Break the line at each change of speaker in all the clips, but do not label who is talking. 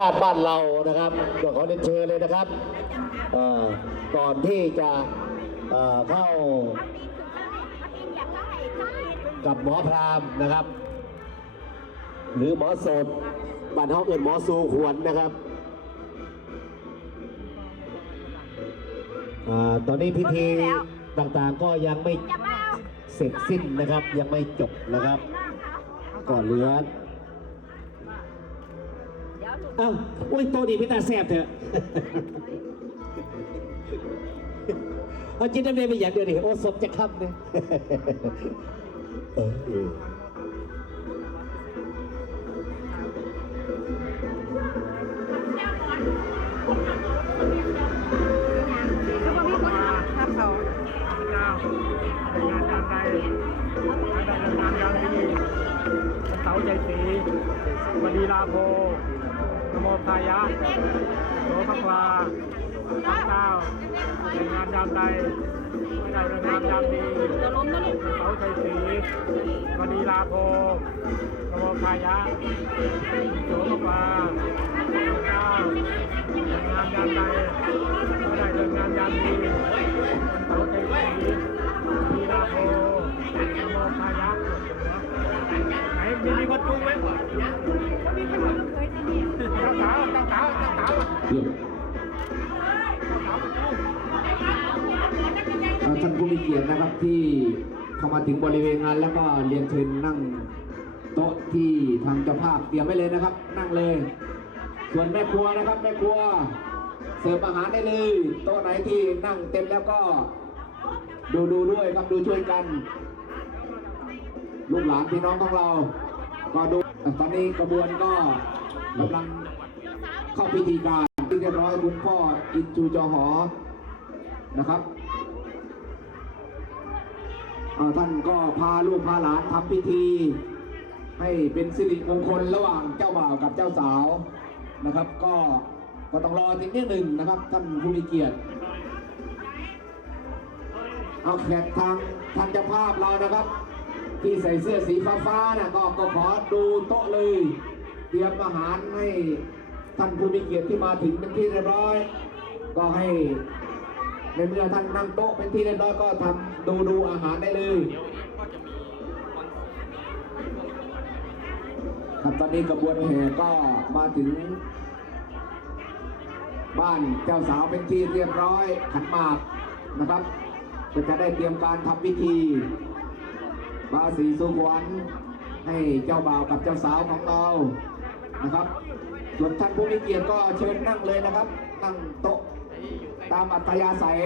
ชาติบ้านเรานะครับก็ขอเรียนเชิญเลยนะครับก่อนที่จะเข้ากับหมอพรามนะครับ หรือหมอโสดบ้านห้องอื่นหมอสูขวนนะครับอตอนนี้พิธีต่างๆก็ยังไม่เสร็จสิ้นนะครับ ยังไม่จบนะครับก่อนเหลือ เอ้าโอ้ยโตดีพี่ตาแสบเถอะเอาจิตน้ำเนยไปอย่างเดียวดิโอ้สมจะค่ำเนี่ยเออเออ
ถ้าเขา
เจ้าในงานยามใดให้ได้งานยามดีวันเสาร์ใจสีวดีลาโพ นโมทายะโสภควาพระเจ้าในงานยามใดไม่ได้งานยามดี
จะล้มนะลูก
เสาใจสีวดีลาโพนโมทายะโสภควาพระเจ้าในงานยามใดไม่ได้งานยามดีเสาใจสีวดีลาโพนโมทายะไหนมีมีคนจูงไหม
ท่านผู้มีเกียรตินะครับที่เข้ามาถึงบริเวณงานแล้วก็เรียนเชิญนั่งโต๊ะที่ทางเจ้าภาพเตรียมไว้เลยนะครับ นั่งเลย ส่วนแม่ครัวนะครับแม่ครัว เสิร์ฟอาหารได้เลยโต๊ะไหนที่นั่งเต็มแล้วก็ ดูดูด้วยครับดูช่วยกัน ลูกหลานพี่น้องของเรา ก็ดูตอนนี้กระบวนก็กำลังเข้าพิธีการ เรียบร้อยคุณพ่ออินจูจอหอนะครับเอ่อท่านก็พาลูกพาหลานทำพิธี ให้เป็นสิริมงคลระหว่างเจ้าบ่าวกับเจ้าสาวนะครับ ก็ก็ต้องรออีกนิดหนึ่งนะครับ ท่านผู้มีเกียรติเอาแขกทางทางเจ้าภาพเรานะครับ ที่ใส่เสื้อสีฟ้าฟ้าๆนะก็ก็ขอดูโต๊ะเลย เตรียมอาหารให้ ท่านผู้มีเกียรติที่มาถึงเป็นที่เรียบร้อย ก็ให้ในเมื่อท่านนั่งโต๊ะเป็นที่เรียบร้อยก็ทำดูดูอาหารได้เลยครับตอนนี้กระบวนแห่ก็มาถึง บ้านเจ้าสาวเป็นที่เรียบร้อยขันหมากนะครับก็จะได้เตรียมการทำพิธีบาสีสุขวัญให้เจ้าบ่าวกับเจ้าสาวของเรานะครับ ส่วนท่านผู้มีเกียรติก็เชิญนั่งเลยนะครับ นั่งโต๊ะตามอัธยาศัย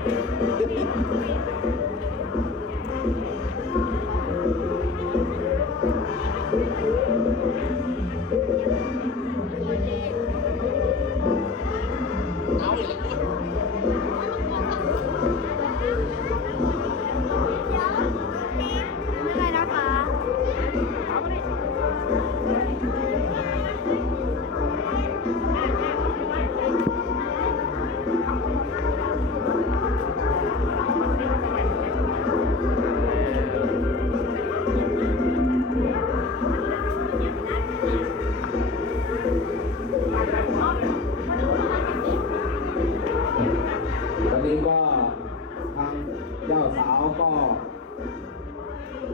ต่อ
ต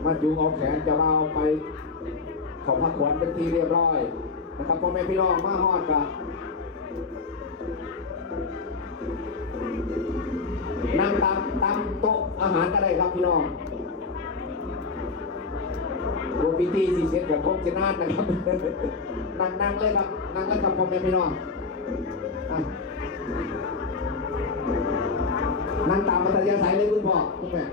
มา
จูงเอาแขนจะเอาไปของพักขวัญเป็นที่เรียบร้อยนะครับพ่อแม่พี่น้องมาฮอดกันนั่งตามตามโต๊ะอาหารก็ได้ครับพี่น้องโอ้พิธีสีเช็ดกับคงจนานนะครับ นั่งนั่งเลยครับ นั่งเลยครับพ่อแม่พี่น้องนั่งตามมัธยาศัยเลยคุณพ่อคุณแม่